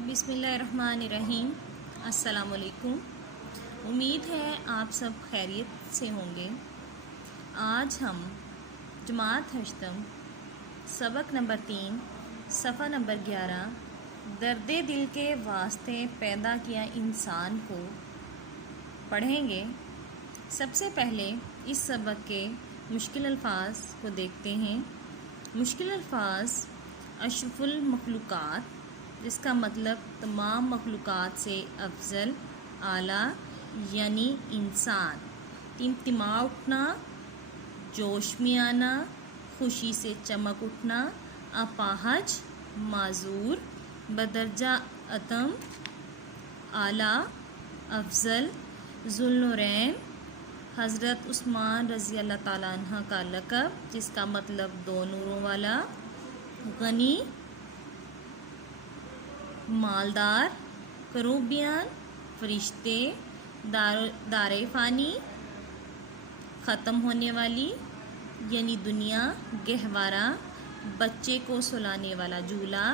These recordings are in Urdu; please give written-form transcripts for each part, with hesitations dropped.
بسم اللہ الرحمن الرحیم۔ السلام علیکم۔ امید ہے آپ سب خیریت سے ہوں گے۔ آج ہم جماعت ہشتم سبق نمبر 3 صفحہ نمبر 11 درد دل کے واسطے پیدا کیا انسان کو پڑھیں گے۔ سب سے پہلے اس سبق کے مشکل الفاظ کو دیکھتے ہیں۔ مشکل الفاظ اشرف المخلوقات، جس کا مطلب تمام مخلوقات سے افضل، اعلیٰ، یعنی انسان۔ تمتما اٹھنا، جوش میں آنا، خوشی سے چمک اٹھنا، اپاہج، معذور، بدرجہ اتم، اعلیٰ، افضل، ذوالنورین، حضرت عثمان رضی اللہ تعالیٰ عنہ کا لقب، جس کا مطلب دو نوروں والا، غنی، مالدار، کروبیان، فرشتے، دار فانی، ختم ہونے والی یعنی دنیا، گہوارہ، بچے کو سلانے والا جھولا،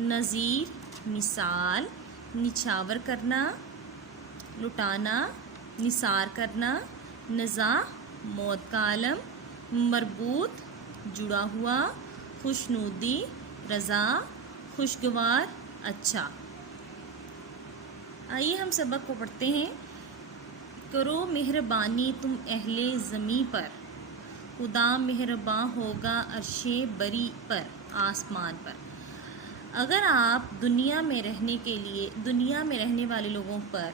نظیر، مثال، نچھاور کرنا، لٹانا، نثار کرنا، نزاع، موت کا عالم، مربوط، جڑا ہوا، خوشنودی، رضا، خوشگوار، اچھا۔ آئیے ہم سبق کو پڑھتے ہیں۔ کرو مہربانی تم اہل زمیں پر، خدا مہرباں ہوگا عرش بری پر، آسمان پر۔ اگر آپ دنیا میں رہنے والے لوگوں پر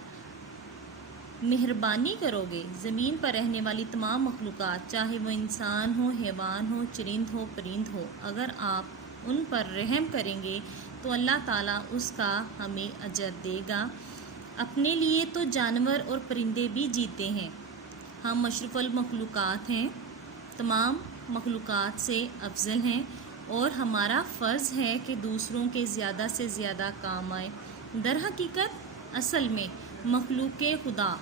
مہربانی کرو گے، زمین پر رہنے والی تمام مخلوقات، چاہے وہ انسان ہو، حیوان ہو، چرند ہو، پرند ہو، اگر آپ ان پر رحم کریں گے تو اللہ تعالیٰ اس کا ہمیں اجر دے گا۔ اپنے لیے تو جانور اور پرندے بھی جیتے ہیں، ہم اشرف المخلوقات ہیں، تمام مخلوقات سے افضل ہیں، اور ہمارا فرض ہے کہ دوسروں کے زیادہ سے زیادہ کام آئے۔ در حقیقت اصل میں مخلوق خدا،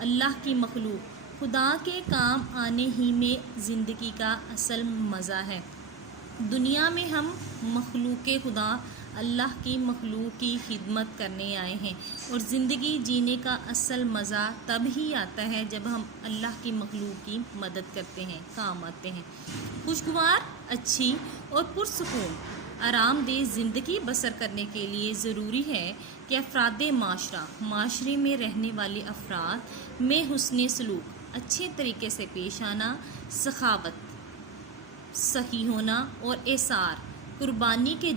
اللہ کی مخلوق، خدا کے کام آنے ہی میں زندگی کا اصل مزہ ہے۔ دنیا میں ہم مخلوق خدا، اللہ کی مخلوق کی خدمت کرنے آئے ہیں، اور زندگی جینے کا اصل مزہ تب ہی آتا ہے جب ہم اللہ کی مخلوق کی مدد کرتے ہیں، کام آتے ہیں۔ خوشگوار، اچھی اور پرسکون آرام دہ زندگی بسر کرنے کے لیے ضروری ہے کہ افراد معاشرے میں رہنے والے افراد میں حسن سلوک، اچھے طریقے سے پیش آنا، سخاوت، سخی ہونا اور ایثار، قربانی کے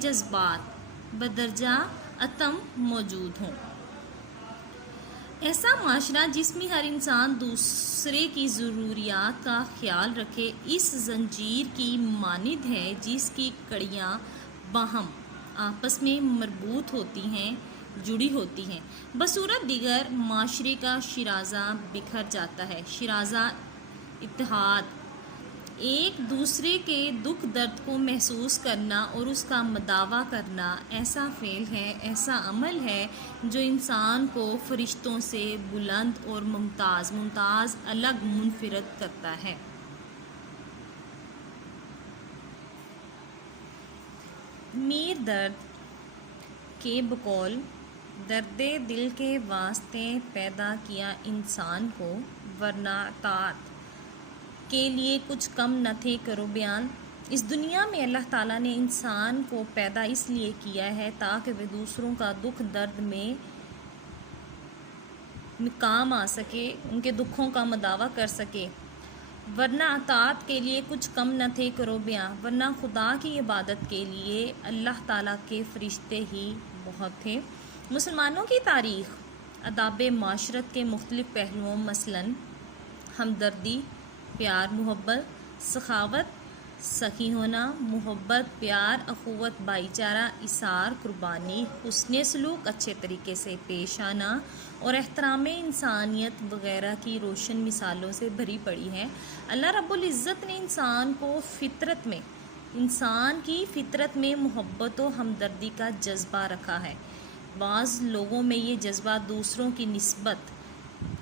جذبات بدرجہ اتم موجود ہوں۔ ایسا معاشرہ جس میں ہر انسان دوسرے کی ضروریات کا خیال رکھے، اس زنجیر کی مانند ہے جس کی کڑیاں باہم آپس میں مربوط ہوتی ہیں، جڑی ہوتی ہیں۔ بصورت دیگر معاشرے کا شیرازہ بکھر جاتا ہے۔ شیرازہ اتحاد، ایک دوسرے کے دکھ درد کو محسوس کرنا اور اس کا مداوع کرنا، ایسا فعل ہے، ایسا عمل ہے جو انسان کو فرشتوں سے بلند اور ممتاز الگ منفرد کرتا ہے۔ میر درد کے بقول درد دل کے واسطے پیدا کیا انسان کو، ورنہ طاعت کے لیے کچھ کم نہ تھے کرو بیان۔ اس دنیا میں اللہ تعالیٰ نے انسان کو پیدا اس لیے کیا ہے تاکہ وہ دوسروں کا دکھ درد میں کام آ سکے، ان کے دکھوں کا مداوع کر سکے۔ ورنہ اطاعت کے لیے کچھ کم نہ تھے کرو بیاں، ورنہ خدا کی عبادت کے لیے اللہ تعالیٰ کے فرشتے ہی بہت تھے۔ مسلمانوں کی تاریخ آداب معاشرت کے مختلف پہلوؤں، مثلاً ہمدردی، پیار محبت، سخاوت، سخی ہونا، محبت، پیار، اخوت، بھائی چارہ، ایثار، قربانی، حسن سلوک، اچھے طریقے سے پیش آنا اور احترام انسانیت وغیرہ کی روشن مثالوں سے بھری پڑی ہے۔ اللہ رب العزت نے انسان کی فطرت میں محبت و ہمدردی کا جذبہ رکھا ہے۔ بعض لوگوں میں یہ جذبہ دوسروں کی نسبت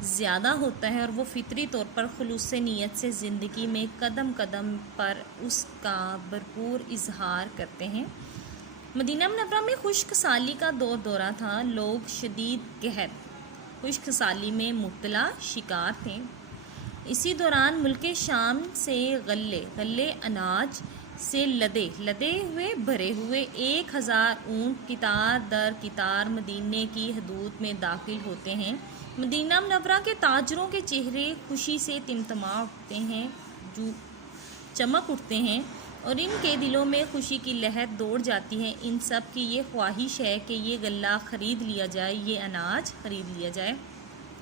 زیادہ ہوتا ہے اور وہ فطری طور پر خلوص نیت سے زندگی میں قدم قدم پر اس کا بھرپور اظہار کرتے ہیں۔ مدینہ منورہ میں خشک سالی کا دورہ تھا، لوگ شدید قحط خشک سالی میں مبتلا شکار تھے۔ اسی دوران ملک شام سے غلے اناج سے لدے ہوئے بھرے ہوئے 1000 اونٹ قطار در قطار مدینے کی حدود میں داخل ہوتے ہیں۔ مدینہ منورہ کے تاجروں کے چہرے خوشی سے تمتما اٹھتے ہیں، چمک اٹھتے ہیں، اور ان کے دلوں میں خوشی کی لہر دوڑ جاتی ہے۔ ان سب کی یہ خواہش ہے کہ یہ غلہ خرید لیا جائے، یہ اناج خرید لیا جائے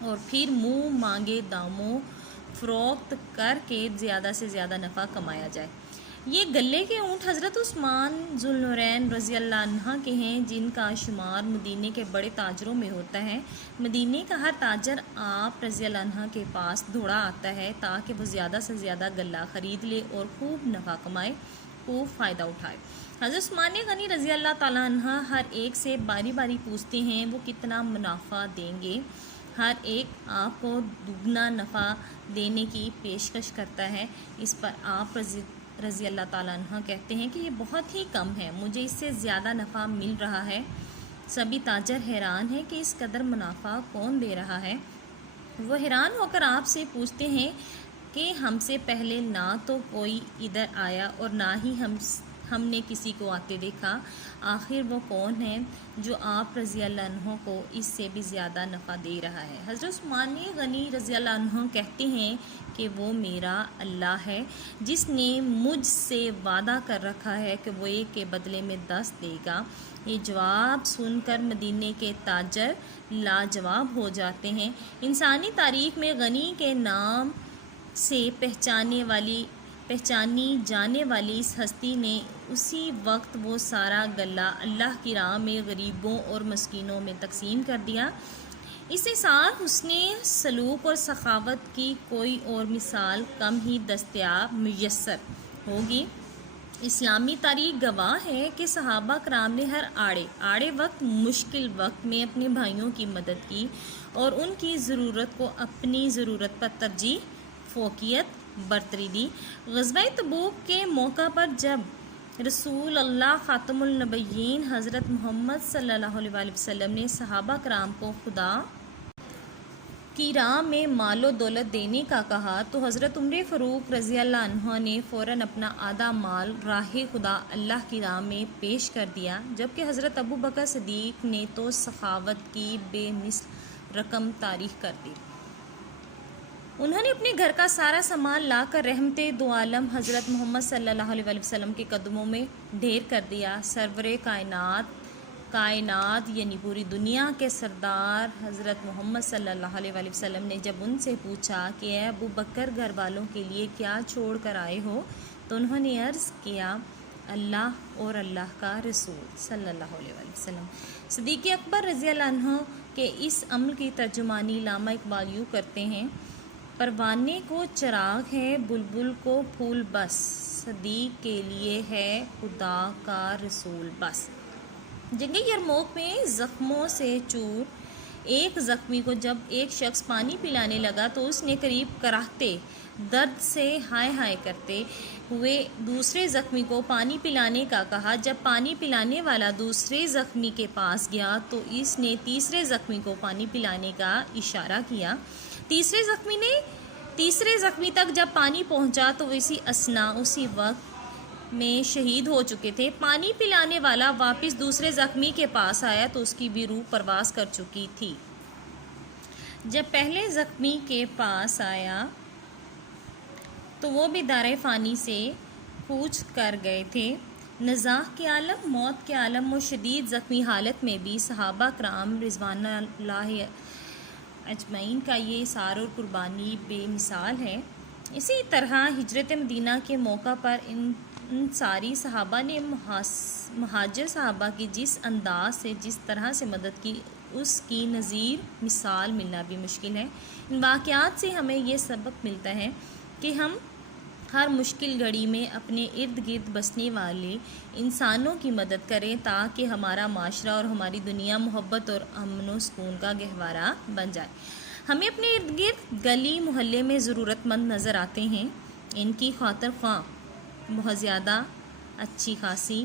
اور پھر منہ مانگے داموں فروخت کر کے زیادہ سے زیادہ نفع کمایا جائے۔ یہ غلے کے اونٹ حضرت عثمان ذوالنورین رضی اللہ عنہ کے ہیں، جن کا شمار مدینے کے بڑے تاجروں میں ہوتا ہے۔ مدینے کا ہر تاجر آپ رضی اللہ عنہ کے پاس دوڑا آتا ہے تاکہ وہ زیادہ سے زیادہ غلہ خرید لے اور خوب نفع کمائے، خوب فائدہ اٹھائے۔ حضرت عثمان غنی رضی اللہ تعالیٰ عنہ ہر ایک سے باری باری پوچھتے ہیں وہ کتنا منافع دیں گے۔ ہر ایک آپ کو دگنا نفع دینے کی پیشکش کرتا ہے۔ اس پر آپ رضی اللہ تعالیٰ عنہ کہتے ہیں کہ یہ بہت ہی کم ہے، مجھے اس سے زیادہ نفع مل رہا ہے۔ سبھی تاجر حیران ہیں کہ اس قدر منافع کون دے رہا ہے۔ وہ حیران ہو کر آپ سے پوچھتے ہیں کہ ہم سے پہلے نہ تو کوئی ادھر آیا اور نہ ہی ہم نے کسی کو آتے دیکھا، آخر وہ کون ہے جو آپ رضی اللہ عنہ کو اس سے بھی زیادہ نفع دے رہا ہے؟ حضرت عثمان غنی رضی اللہ عنہ کہتے ہیں کہ وہ میرا اللہ ہے جس نے مجھ سے وعدہ کر رکھا ہے کہ وہ ایک کے بدلے میں 10 دے گا۔ یہ جواب سن کر مدینے کے تاجر لاجواب ہو جاتے ہیں۔ انسانی تاریخ میں غنی کے نام سے پہچانی جانے والی اس ہستی نے اسی وقت وہ سارا غلہ اللہ کی راہ میں غریبوں اور مسکینوں میں تقسیم کر دیا۔ اسے ساتھ حسن سلوک اور سخاوت کی کوئی اور مثال کم ہی دستیاب میسر ہوگی۔ اسلامی تاریخ گواہ ہے کہ صحابہ کرام نے ہر آڑے وقت، مشکل وقت میں اپنے بھائیوں کی مدد کی اور ان کی ضرورت کو اپنی ضرورت پر ترجیح، فوقیت، برتری دی۔ غزوہ تبوک کے موقع پر جب رسول اللہ خاتم النبیین حضرت محمد صلی اللہ علیہ وسلم نے صحابہ کرام کو خدا کی راہ میں مال و دولت دینے کا کہا تو حضرت عمر فاروق رضی اللہ عنہ نے فوراً اپنا آدھا مال راہ خدا اللہ کی راہ میں پیش کر دیا، جبکہ حضرت ابو بکر صدیق نے تو سخاوت کی بے مثل رقم تاریخ کر دی۔ انہوں نے اپنے گھر کا سارا سامان لا کر رحمت دو عالم حضرت محمد صلی اللہ علیہ وسلم کے قدموں میں ڈھیر کر دیا۔ سرور کائنات یعنی پوری دنیا کے سردار حضرت محمد صلی اللہ علیہ وسلم نے جب ان سے پوچھا کہ اے ابو بکر گھر والوں کے لیے کیا چھوڑ کر آئے ہو، تو انہوں نے عرض کیا اللہ اور اللہ کا رسول صلی اللہ علیہ وسلم۔ صدیق اکبر رضی اللہ عنہ کے اس عمل کی ترجمانی علامہ اقبال یوں کرتے ہیں: پروانے کو چراغ ہے، بلبل کو پھول بس، صدیق کے لیے ہے خدا کا رسول بس۔ جنگ یرموک میں زخموں سے چور ایک زخمی کو جب ایک شخص پانی پلانے لگا تو اس نے قریب کراہتے درد سے ہائے ہائے کرتے ہوئے دوسرے زخمی کو پانی پلانے کا کہا۔ جب پانی پلانے والا دوسرے زخمی کے پاس گیا تو اس نے تیسرے زخمی کو پانی پلانے کا اشارہ کیا۔ تیسرے زخمی تک جب پانی پہنچا تو اسی اثناء اسی وقت میں شہید ہو چکے تھے۔ پانی پلانے والا واپس دوسرے زخمی کے پاس آیا تو اس کی بھی روح پرواز کر چکی تھی۔ جب پہلے زخمی کے پاس آیا تو وہ بھی دارِ فانی سے کوچ کر گئے تھے۔ نزاع کے عالم، موت کے عالم و شدید زخمی حالت میں بھی صحابہ کرام رضوان اللہ اجمعین کا یہ اصرار اور قربانی بے مثال ہے۔ اسی طرح ہجرت مدینہ کے موقع پر انصاری صحابہ نے مہاجر صحابہ کی جس انداز سے جس طرح سے مدد کی، اس کی نظیر مثال ملنا بھی مشکل ہے۔ ان واقعات سے ہمیں یہ سبق ملتا ہے کہ ہم ہر مشکل گھڑی میں اپنے ارد گرد بسنے والے انسانوں کی مدد کریں تاکہ ہمارا معاشرہ اور ہماری دنیا محبت اور امن و سکون کا گہوارہ بن جائے۔ ہمیں اپنے ارد گرد گلی محلے میں ضرورت مند نظر آتے ہیں، ان کی خاطر خواہ بہت زیادہ اچھی خاصی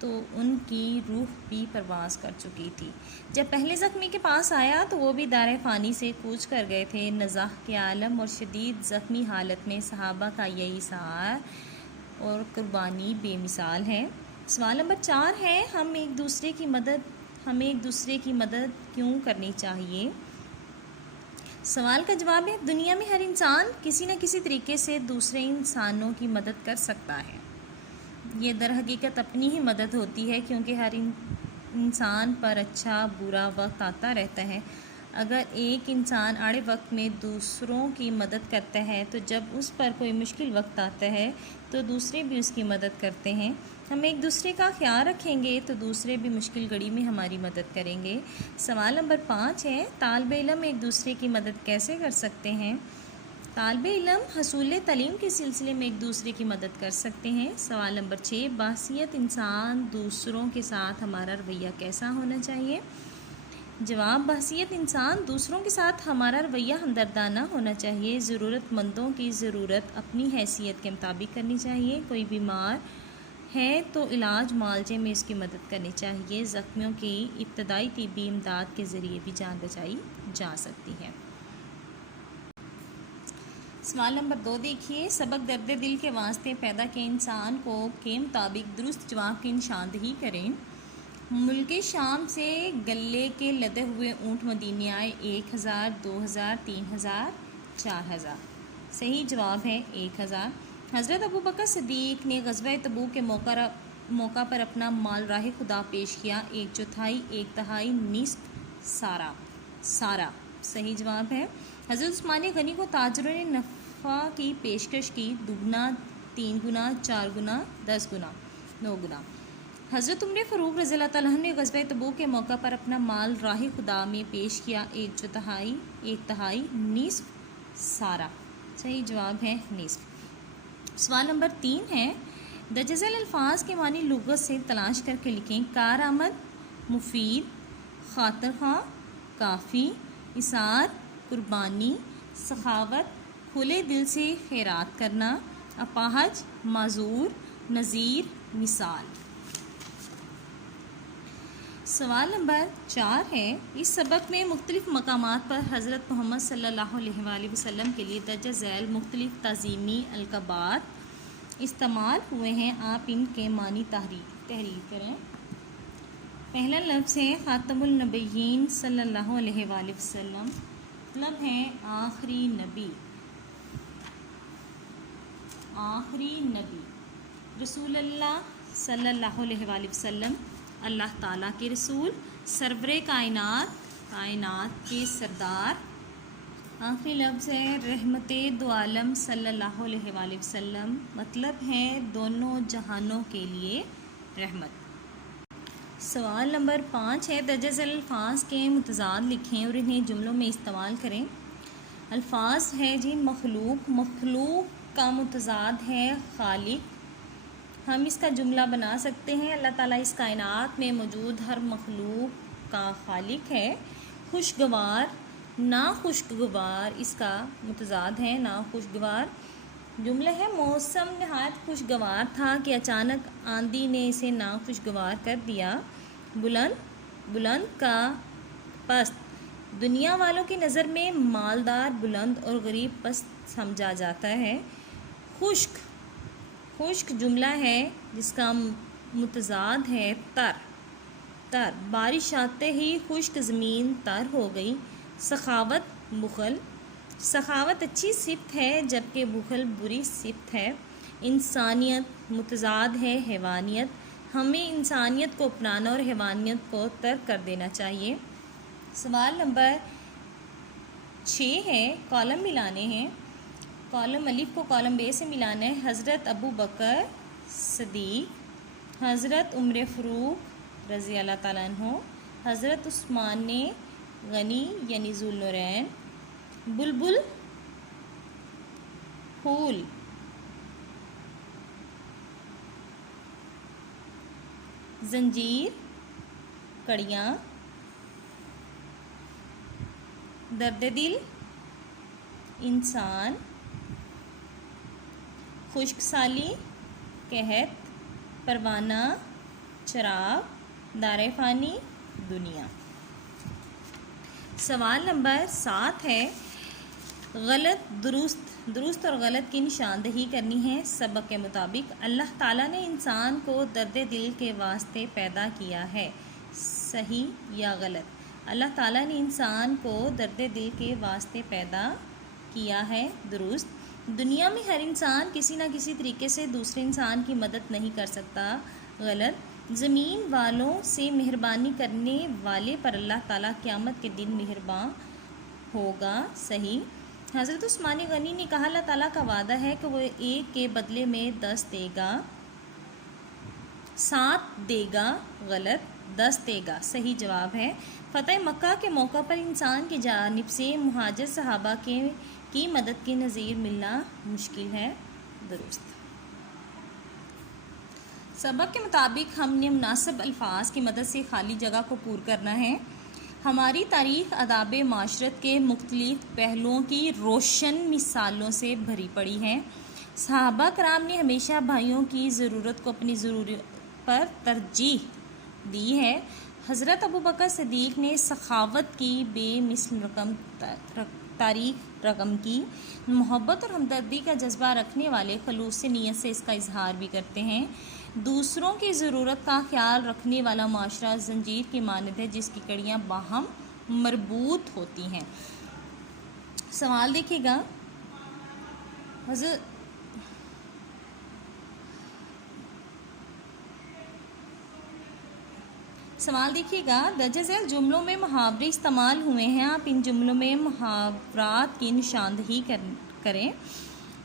تو ان کی روح بھی پرواز کر چکی تھی۔ جب پہلے زخمی کے پاس آیا تو وہ بھی دار فانی سے کوچ کر گئے تھے۔ نزاح کے عالم اور شدید زخمی حالت میں صحابہ کا یہی سعی اور قربانی بے مثال ہے۔ سوال نمبر 4 ہے، ہمیں ایک دوسرے کی مدد کیوں کرنی چاہیے؟ سوال کا جواب ہے، دنیا میں ہر انسان کسی نہ کسی طریقے سے دوسرے انسانوں کی مدد کر سکتا ہے۔ یہ در حقیقت اپنی ہی مدد ہوتی ہے، کیونکہ ہر انسان پر اچھا برا وقت آتا رہتا ہے۔ اگر ایک انسان آڑے وقت میں دوسروں کی مدد کرتا ہے تو جب اس پر کوئی مشکل وقت آتا ہے تو دوسرے بھی اس کی مدد کرتے ہیں۔ ہم ایک دوسرے کا خیال رکھیں گے تو دوسرے بھی مشکل گھڑی میں ہماری مدد کریں گے۔ سوال نمبر 5 ہے، طالب علم ایک دوسرے کی مدد کیسے کر سکتے ہیں؟ طالب علم حصول تعلیم کے سلسلے میں ایک دوسرے کی مدد کر سکتے ہیں۔ سوال نمبر 6، بحیثیت انسان دوسروں کے ساتھ ہمارا رویہ کیسا ہونا چاہیے؟ جواب، بحیثیت انسان دوسروں کے ساتھ ہمارا رویہ ہمدردانہ ہونا چاہیے۔ ضرورت مندوں کی ضرورت اپنی حیثیت کے مطابق کرنی چاہیے۔ کوئی بیمار ہے تو علاج معالجے میں اس کی مدد کرنی چاہیے۔ زخمیوں کی ابتدائی طبی امداد کے ذریعے بھی جان بچائی جا سکتی ہے۔ سوال نمبر 2 دیکھیے، سبق درد دل کے واسطے پیدا کے انسان کو کے مطابق درست جواب کی نشاندہی کریں۔ ملک شام سے گلے کے لدے ہوئے اونٹ مدینے آئے، 1000، 2000، 3000، 4000۔ صحیح جواب ہے 1000۔ حضرت ابوبکر صدیق نے غزوہ تبوک کے موقع پر اپنا مال راہ خدا پیش کیا، 1/4، 1/3، نصف، سارا۔ صحیح جواب ہے۔ حضرت عثمان غنی کو تاجروں نے نفع کی پیشکش کی، 2 گنا، 3 گنا، 4 گنا، 10 گنا، 9 گنا۔ حضرت عمر فاروق رضی اللہ تعالیٰ عنہ نے غزوہ تبوک کے موقع پر اپنا مال راہ خدا میں پیش کیا، 1/4، 1/3، نصف، سارا۔ صحیح جواب ہے نصف۔ سوال نمبر 3 ہے، درج ذیل الفاظ کے معنی لغت سے تلاش کر کے لکھیں۔ کارآمد، مفید، خاطر خواہ، کافی، اثار، قربانی، سخاوت، کھلے دل سے خیرات کرنا، اپاہج، معذور، نذیر، مثال۔ سوال نمبر 4 ہے، اس سبق میں مختلف مقامات پر حضرت محمد صلی اللہ علیہ وآلہ وسلم کے لیے درج ذیل مختلف تعظیمی القابات استعمال ہوئے ہیں، آپ ان کے معنی تحریر کریں۔ پہلا لفظ ہے خاتم النبیین صلی اللہ علیہ وآلہ وسلم، مطلب ہے آخری نبی۔ رسول اللہ صلی اللہ علیہ وآلہ وسلم، اللہ تعالیٰ کے رسول، سرور کائنات کے سردار۔ آخری لفظ ہے رحمت دو عالم صلی اللہ علیہ وآلہ وسلم، مطلب ہے دونوں جہانوں کے لیے رحمت۔ سوال نمبر 5 ہے، درج ذیل الفاظ کے متضاد لکھیں اور انہیں جملوں میں استعمال کریں۔ الفاظ ہے جی، مخلوق کا متضاد ہے خالق۔ ہم اس کا جملہ بنا سکتے ہیں، اللہ تعالیٰ اس کائنات میں موجود ہر مخلوق کا خالق ہے۔ خوشگوار، ناخوشگوار اس کا متضاد ہے، ناخوشگوار۔ جملہ ہے، موسم نہایت خوشگوار تھا کہ اچانک آندھی نے اسے ناخوشگوار کر دیا۔ بلند کا پست، دنیا والوں کی نظر میں مالدار بلند اور غریب پست سمجھا جاتا ہے۔ خشک جملہ ہے جس کا متضاد ہے تر، بارش آتے ہی خشک زمین تر ہو گئی۔ سخاوت، بخل، سخاوت اچھی صفت ہے جبکہ بخل بری صفت ہے۔ انسانیت، متضاد ہے حیوانیت، ہمیں انسانیت کو اپنانا اور حیوانیت کو ترک کر دینا چاہیے۔ سوال نمبر 6 ہے، کالم ملانے ہیں۔ کالم الف کو کالم ب سے ملانا ہے۔ حضرت ابو بکر صدیق، حضرت عمر فاروق رضی اللہ تعالیٰ عنہ، حضرت عثمان غنی یعنی ذو النورین۔ بلبل، پھول، زنجیر، کڑیاں، درد دل، انسان، خشک سالی، قحط، پروانہ، چراغ، دار فانی، دنیا۔ سوال نمبر 7 ہے غلط درست اور غلط کی نشاندہی کرنی ہے۔ سبق کے مطابق اللہ تعالیٰ نے انسان کو درد دل کے واسطے پیدا کیا ہے، صحیح یا غلط؟ اللہ تعالیٰ نے انسان کو درد دل کے واسطے پیدا کیا ہے، درست۔ دنیا میں ہر انسان کسی نہ کسی طریقے سے دوسرے انسان کی مدد نہیں کر سکتا، غلط۔ زمین والوں سے مہربانی کرنے والے پر اللہ تعالیٰ قیامت کے دن مہربان ہوگا، صحیح۔ حضرت عثمان غنی نے کہا اللہ تعالیٰ کا وعدہ ہے کہ وہ ایک کے بدلے میں 10 دے گا، 7 دے گا، غلط، 10 دے گا، صحیح جواب ہے۔ فتح مکہ کے موقع پر انسان کی جانب سے مہاجر صحابہ کی مدد کی نظیر ملنا مشکل ہے، درست۔ سبق کے مطابق ہم نے مناسب الفاظ کی مدد سے خالی جگہ کو پُر کرنا ہے۔ ہماری تاریخ آداب معاشرت کے مختلف پہلوؤں کی روشن مثالوں سے بھری پڑی ہے۔ صحابہ کرام نے ہمیشہ بھائیوں کی ضرورت کو اپنی ضرورت پر ترجیح دی ہے۔ حضرت ابوبکر صدیق نے سخاوت کی بے مثل تاریخ رقم کی۔ محبت اور ہمدردی کا جذبہ رکھنے والے خلوص نیت سے اس کا اظہار بھی کرتے ہیں۔ دوسروں کی ضرورت کا خیال رکھنے والا معاشرہ زنجیر کی مانند ہے جس کی کڑیاں باہم مربوط ہوتی ہیں۔ سوال دیکھیے گا، درج ذیل جملوں میں محاورے استعمال ہوئے ہیں، آپ ان جملوں میں محاورات کی نشاندہی کریں۔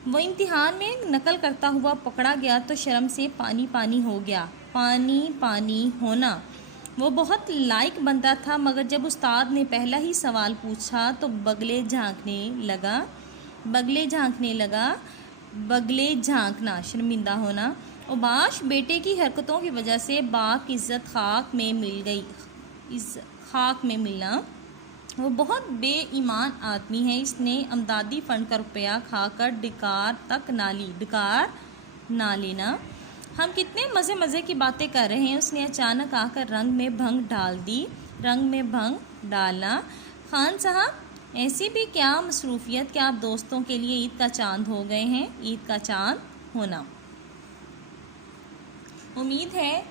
وہ امتحان میں نقل کرتا ہوا پکڑا گیا تو شرم سے پانی پانی ہو گیا، پانی پانی ہونا۔ وہ بہت لائق بنتا تھا مگر جب استاد نے پہلا ہی سوال پوچھا تو بگلے جھانکنے لگا، بگلے جھانکنا، شرمندہ ہونا۔ اوباش بیٹے کی حرکتوں کی وجہ سے باپ کی عزت خاک میں ملنا۔ وہ بہت بے ایمان آدمی ہے، اس نے امدادی فنڈ کا روپیہ کھا کر ڈکار نہ لینا۔ ہم کتنے مزے کی باتیں کر رہے ہیں، اس نے اچانک آ کر رنگ میں بھنگ ڈال دی، رنگ میں بھنگ ڈالنا۔ خان صاحب ایسی بھی کیا مصروفیت کہ آپ دوستوں کے لیے عید کا چاند ہو گئے ہیں، عید کا چاند ہونا۔ امید ہے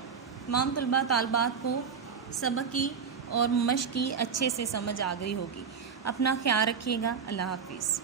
تمام طلباء طالبات کو سبق کی اور مشق کی اچھے سے سمجھ آ گئی ہوگی۔ اپنا خیال رکھیے گا، اللہ حافظ۔